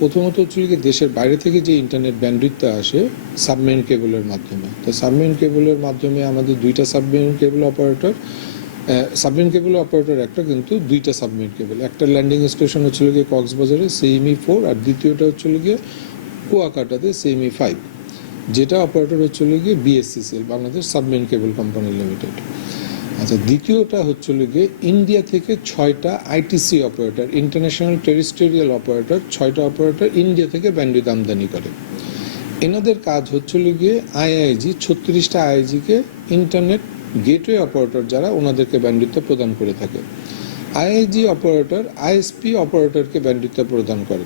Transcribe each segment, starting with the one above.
প্রথমত হচ্ছে কি দেশের বাইরে থেকে যে ইন্টারনেট ব্যান্ডউইথটা আসে সাবমেরিন কেবলের মাধ্যমে। তো সাবমেরিন কেবলের মাধ্যমে আমাদের দুইটা submarine cable operator submarine cable operator একটা কিন্তু দুইটা সাবমেরিন কেবল একটা ল্যান্ডিং স্টেশন হচ্ছিল গিয়ে কক্সবাজারে সিএমই ফোর আর দ্বিতীয়টা হচ্ছিল গিয়ে কুয়াকাটাতে সিএমই ফাইভ যেটা অপারেটর হচ্ছিল গিয়ে BSCCL Bangladesh submarine cable company limited আচ্ছা দ্বিতীয়টা হচ্ছিল গিয়ে ইন্ডিয়া থেকে ছয়টা ITC operator, international terrestrial operator, ছয়টা অপারেটর ইন্ডিয়া থেকে ব্যান্ডউইথ আমদানি করে। এনাদের কাজ হচ্ছিল গিয়ে আইআইজি, ছত্রিশটা আইআইজিকে ইন্টারনেট গেটওয়ে অপারেটর যারা, ওনাদেরকে ব্যান্ডউইথটা প্রদান করে থাকে। আইআইজি অপারেটর, আইএসপি অপারেটরকে ব্যান্ডউইথটা প্রদান করে।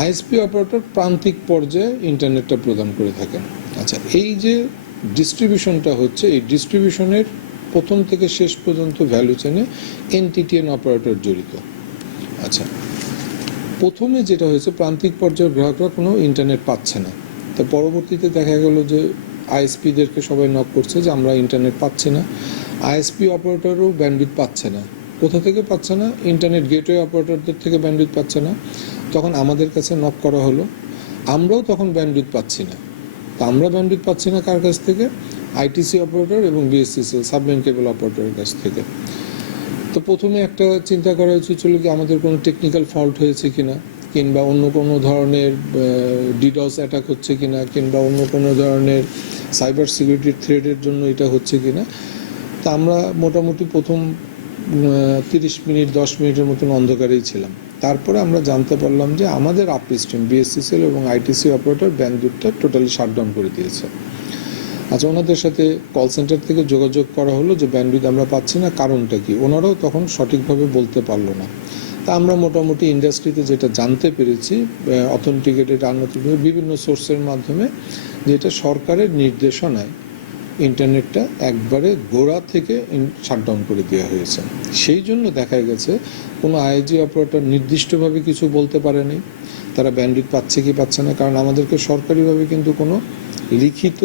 আইএসপি অপারেটর প্রান্তিক পর্যায়ে ইন্টারনেটটা প্রদান করে থাকেন। আচ্ছা এই যে ডিস্ট্রিবিউশনটা হচ্ছে, এই ডিস্ট্রিবিউশনের প্রথম থেকে শেষ পর্যন্ত ভ্যালু চেনে এনটিটিএন অপারেটর জড়িত। আচ্ছা প্রথমে যেটা হয়েছে, প্রান্তিক পর্যায়ের গ্রাহকরা কোনো ইন্টারনেট পাচ্ছে না। তো পরবর্তীতে দেখা গেল যে আইএসপিদেরকে সবাই নক করছে যে আমরা ইন্টারনেট পাচ্ছি না। আইএসপি অপারেটরও ব্যান্ডউইথ পাচ্ছে না। কোথা থেকে পাচ্ছে না? ইন্টারনেট গেটওয়ে অপারেটরদের থেকে ব্যান্ডউইথ পাচ্ছে না। তখন আমাদের কাছে নক করা হলো। আমরাও তখন ব্যান্ডউইথ পাচ্ছি না। তো আমরা ব্যান্ডউইথ পাচ্ছি না কার কাছ থেকে? আইটিসি অপারেটর এবং বিএসসিসিএল সাবমেন কেবল অপারেটরের কাছ থেকে। তো প্রথমে একটা চিন্তা করা উচিত ছিল কি আমাদের কোনো টেকনিক্যাল ফল্ট হয়েছে কিনা, কিংবা অন্য কোনো ধরনের ডিডস অ্যাটাক হচ্ছে কিনা, কিংবা অন্য কোনো ধরনের সাইবার সিকিউরিটি থ্রেডের জন্য এটা হচ্ছে কিনা। তা আমরা মোটামুটি প্রথম তিরিশ মিনিট, দশ মিনিটের মতন অন্ধকারেই ছিলাম। তারপরে আমরা জানতে পারলাম যে আমাদের আপ স্ট্রিম বিএসসিসিএল এবং আইটিসি অপারেটর ব্যান্ডউইথটা টোটালি শাটডাউন করে দিয়েছে। আচ্ছা ওনাদের সাথে কল সেন্টার থেকে যোগাযোগ করা হলো যে ব্যান্ডউইথ আমরা পাচ্ছি না, কারণটা কি? ওনারাও তখন সঠিকভাবে বলতে পারল না। তা আমরা মোটামুটি ইন্ডাস্ট্রিতে যেটা জানতে পেরেছি অথেন্টিকেটেড আনঅথেন্টিকেটেড বিভিন্ন সোর্সের মাধ্যমে যেটা সরকারের নির্দেশনায় ইন্টারনেটটা একবারে গোড়া থেকে শাটডাউন করে দেওয়া হয়েছে। সেই জন্য দেখা গেছে, কোনো আইজি অপারেটর নির্দিষ্টভাবে কিছু বলতে পারেনি। তারা ব্যান্ডউইথ পাচ্ছে কি পাচ্ছে না? কারণ আমাদেরকে সরকারিভাবে কিন্তু কোনো লিখিত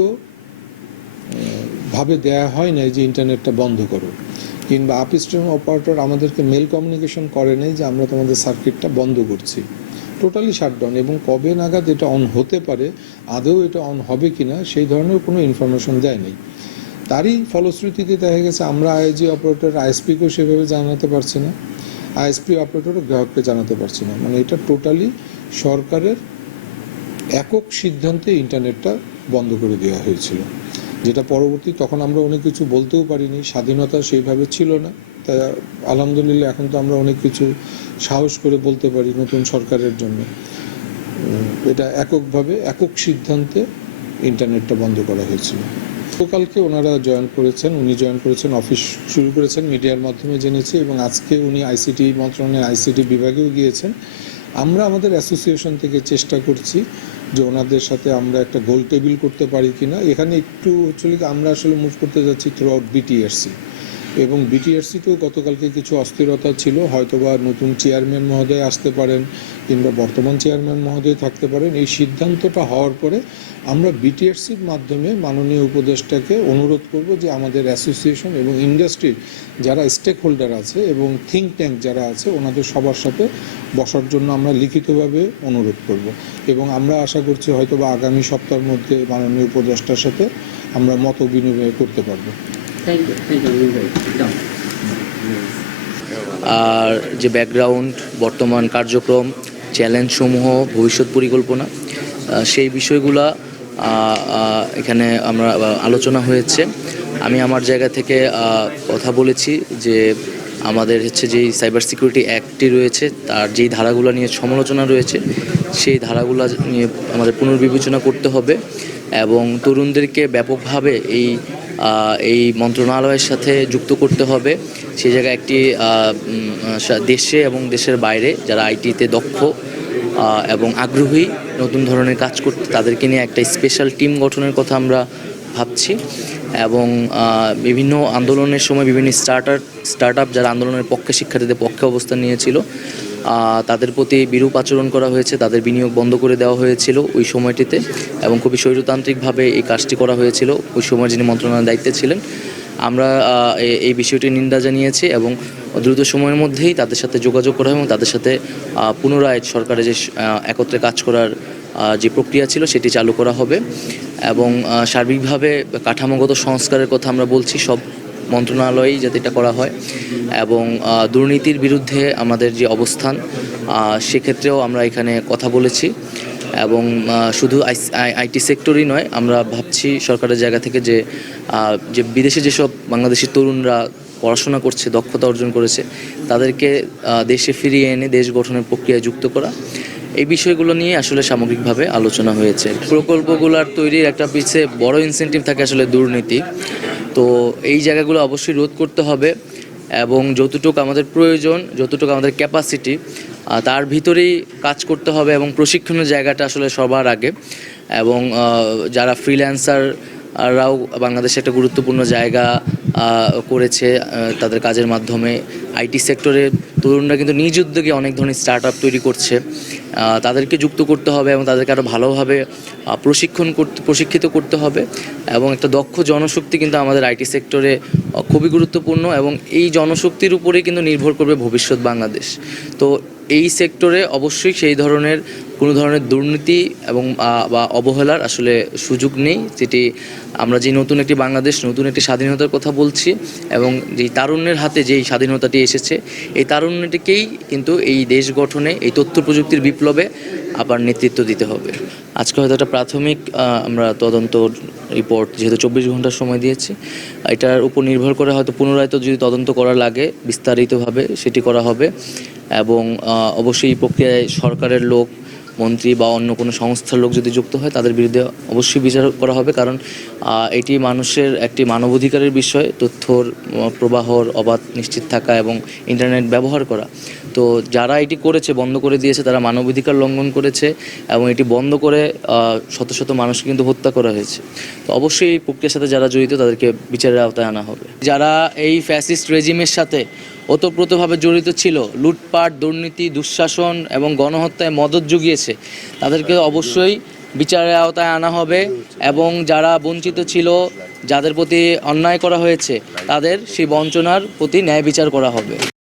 ভাবে দেয়া হয় নাই যে ইন্টারনেটটা বন্ধ করো কিংবা আপস্ট্রিম অপারেটর আমাদেরকে মেল কমিউনিকেশন করে নাই যে আমরা তোমাদের সার্কিটটা বন্ধ করছি। টোটালি শাটডাউন এবং কবে নাগাদ এটা অন হতে পারে, আদৌ এটা অন হবে কিনা, সেই ধরনের কোনো ইনফরমেশন দেয় নাই। তারই ফলশ্রুতিতে দেখা গেছে আমরা আইজি অপারেটর আইএসপিকেও সেভাবে জানাতে পারছি না। আইএসপি অপারেটরও গ্রাহককে জানাতে পারছি না। মানে এটা টোটালি সরকারের একক সিদ্ধান্তে ইন্টারনেটটা বন্ধ করে দেওয়া হয়েছিল। যেটা পরবর্তী, তখন আমরা অনেক কিছু বলতেও পারিনি, স্বাধীনতা সেইভাবে ছিল না। তাই আলহামদুলিল্লাহ এখন তো আমরা অনেক কিছু সাহস করে বলতে পারি নতুন সরকারের জন্য। এটা এককভাবে, একক সিদ্ধান্তে ইন্টারনেটটা বন্ধ করা হয়েছিল। গতকালকে ওনারা জয়েন করেছেন, উনি জয়েন করেছেন, অফিস শুরু করেছেন, মিডিয়ার মাধ্যমে জেনেছি এবং আজকে উনি আইসিটি, মন্ত্রণালয়ের আইসিটি বিভাগেও গিয়েছেন। আমরা আমাদের অ্যাসোসিয়েশন থেকে চেষ্টা করছি যে ওনাদের সাথে আমরা একটা গোল টেবিল করতে পারি কিনা, এখানে একটু হচ্ছে কি আমরা আসলে মুভ করতে যাচ্ছি থ্রু আউট বিটিআরসি এবং বিটিআরসিতেও গতকালকে কিছু অস্থিরতা ছিল, হয়তোবা নতুন চেয়ারম্যান মহোদয় আসতে পারেন কিংবা বর্তমান চেয়ারম্যান মহোদয় থাকতে পারেন। এই সিদ্ধান্তটা হওয়ার পরে আমরা বিটিআরসির মাধ্যমে মাননীয় উপদেষ্টাকে অনুরোধ করব যে আমাদের অ্যাসোসিয়েশন এবং ইন্ডাস্ট্রির যারা স্টেক হোল্ডার আছে এবং থিঙ্ক ট্যাঙ্ক যারা আছে, ওনাদের সবার সাথে বসার জন্য আমরা লিখিতভাবে অনুরোধ করব। এবং আমরা আশা করছি হয়তোবা আগামী সপ্তাহের মধ্যে মাননীয় উপদেষ্টার সাথে আমরা মত বিনিময় করতে পারব। আর যে ব্যাকগ্রাউন্ড বর্তমান কার্যক্রম চ্যালেঞ্জসমূহ ভবিষ্যৎ পরিকল্পনা সেই বিষয়গুলা এখানে আমরা আলোচনা হয়েছে। আমি আমার জায়গা থেকে কথা বলেছি যে আমাদের হচ্ছে যেই সাইবার সিকিউরিটি অ্যাক্টটি রয়েছে, তার যেই ধারাগুলো নিয়ে সমালোচনা রয়েছে, সেই ধারাগুলো নিয়ে আমাদের পুনর্বিবেচনা করতে হবে এবং তরুণদেরকে ব্যাপকভাবে এই এই মন্ত্রণালয়ের সাথে যুক্ত করতে হবে। সেই জায়গায় একটি দেশে এবং দেশের বাইরে যারা আইটিতে দক্ষ এবং আগ্রহী, নতুন ধরনের কাজ করতে, তাদেরকে নিয়ে একটা স্পেশাল টিম গঠনের কথা আমরা ভাবছি। এবং বিভিন্ন আন্দোলনের সময় বিভিন্ন স্টার্টার স্টার্ট আপ যারা আন্দোলনের পক্ষে, শিক্ষার্থীদের পক্ষে অবস্থান নিয়েছিল তাদের প্রতি বিরূপ আচরণ করা হয়েছে, তাদের বিনিয়োগ বন্ধ করে দেওয়া হয়েছিল ওই সময়টিতে এবং খুবই স্বৈরতান্ত্রিকভাবে এই কাজটি করা হয়েছিল। ওই সময় যিনি মন্ত্রণালয়ের দায়িত্বে ছিলেন, আমরা এই বিষয়টি নিন্দা জানিয়েছি এবং দ্রুত সময়ের মধ্যেই তাদের সাথে যোগাযোগ করা এবং তাদের সাথে পুনরায় সরকারের যে একত্রে কাজ করার যে প্রক্রিয়া ছিল সেটি চালু করা হবে এবং সার্বিকভাবে কাঠামোগত সংস্কারের কথা আমরা বলছি, সব মন্ত্রণালয়েই যাতে এটা করা হয় এবং দুর্নীতির বিরুদ্ধে আমাদের যে অবস্থান সেক্ষেত্রেও আমরা এখানে কথা বলেছি এবং শুধু আইটি সেক্টরই নয়, আমরা ভাবছি সরকারের জায়গা থেকে যে যে বিদেশে যেসব বাংলাদেশি তরুণরা পড়াশোনা করছে, দক্ষতা অর্জন করেছে, তাদেরকে দেশে ফিরিয়ে এনে দেশ গঠনের প্রক্রিয়ায় যুক্ত করা, এই বিষয়গুলো নিয়ে আসলে সামগ্রিকভাবে আলোচনা হয়েছে। প্রকল্পগুলোর তৈরির একটা পিছে বড় ইনসেন্টিভ থাকে আসলে দুর্নীতি। তো এই জায়গাগুলো অবশ্যই রোধ করতে হবে এবং যতটুকু আমাদের প্রয়োজন, যতটুকু আমাদের ক্যাপাসিটি তার ভিতরেই কাজ করতে হবে এবং প্রশিক্ষণের জায়গাটা আসলে সবার আগে এবং যারা ফ্রিল্যান্সাররাও বাংলাদেশে একটা গুরুত্বপূর্ণ জায়গা করেছে তাদের কাজের মাধ্যমে আইটি সেক্টরে। তরুণরা কিন্তু নিজ উদ্যোগে অনেক ধরনের স্টার্ট তৈরি করছে। তাদেরকে যুক্ত করতে হবে এবং তাদেরকে আরও ভালোভাবে প্রশিক্ষণ করতে, প্রশিক্ষিত করতে হবে এবং একটা দক্ষ জনশক্তি কিন্তু আমাদের আইটি সেক্টরে খুবই গুরুত্বপূর্ণ এবং এই জনশক্তির উপরেই কিন্তু নির্ভর করবে ভবিষ্যৎ বাংলাদেশ। তো এই সেক্টরে অবশ্যই সেই ধরনের কোনো ধরনের দুর্নীতি এবং বা অবহেলার আসলে সুযোগ নেই, যেটি আমরা যে নতুন একটি বাংলাদেশ, নতুন একটি স্বাধীনতার কথা বলছি এবং যেই তারুণ্যের হাতে যেই স্বাধীনতাটি এসেছে, এই তারুণ্যটিকেই কিন্তু এই দেশ গঠনে, এই তথ্য প্রযুক্তির বিপ্লবে আবার নেতৃত্ব দিতে হবে। আজকে হয়তো একটা প্রাথমিক আমরা তদন্ত রিপোর্ট যেহেতু চব্বিশ ঘণ্টার সময় দিয়েছি, এটার উপর নির্ভর করে হয়তো পুনরায় তো যদি তদন্ত করা লাগে, বিস্তারিতভাবে সেটি করা হবে এবং অবশ্যই এই প্রক্রিয়ায় সরকারের লোক, মন্ত্রী বা অন্য কোনো সংস্থার লোক যদি যুক্ত হয়, তাদের বিরুদ্ধে অবশ্যই বিচার করা হবে। কারণ এটি মানুষের একটি মানবাধিকারের বিষয় তথ্যর প্রবাহর অবাধ নিশ্চিত থাকা এবং ইন্টারনেট ব্যবহার করা। তো যারা এটি করেছে বন্ধ করে দিয়েছে তারা মানবাধিকার লঙ্ঘন করেছে এবং এটি বন্ধ করে শত শত মানুষকে কিন্তু হত্যা করা হয়েছে। তো অবশ্যই এই প্রক্রিয়ার সাথে যারা জড়িত তাদেরকে বিচারের আওতায় আনা হবে। যারা এই ফ্যাসিস্ট রেজিমের সাথে ওতপ্রোতভাবে জড়িত ছিল লুটপাট দুর্নীতি দুঃশাসন এবং গণহত্যায় মদত জুগিয়েছে তাদেরকে অবশ্যই বিচারের আওতায় আনা হবে এবং যারা বঞ্চিত ছিল, যাদের প্রতি অন্যায় করা হয়েছে, তাদের সেই বঞ্চনার প্রতি ন্যায় বিচার করা হবে।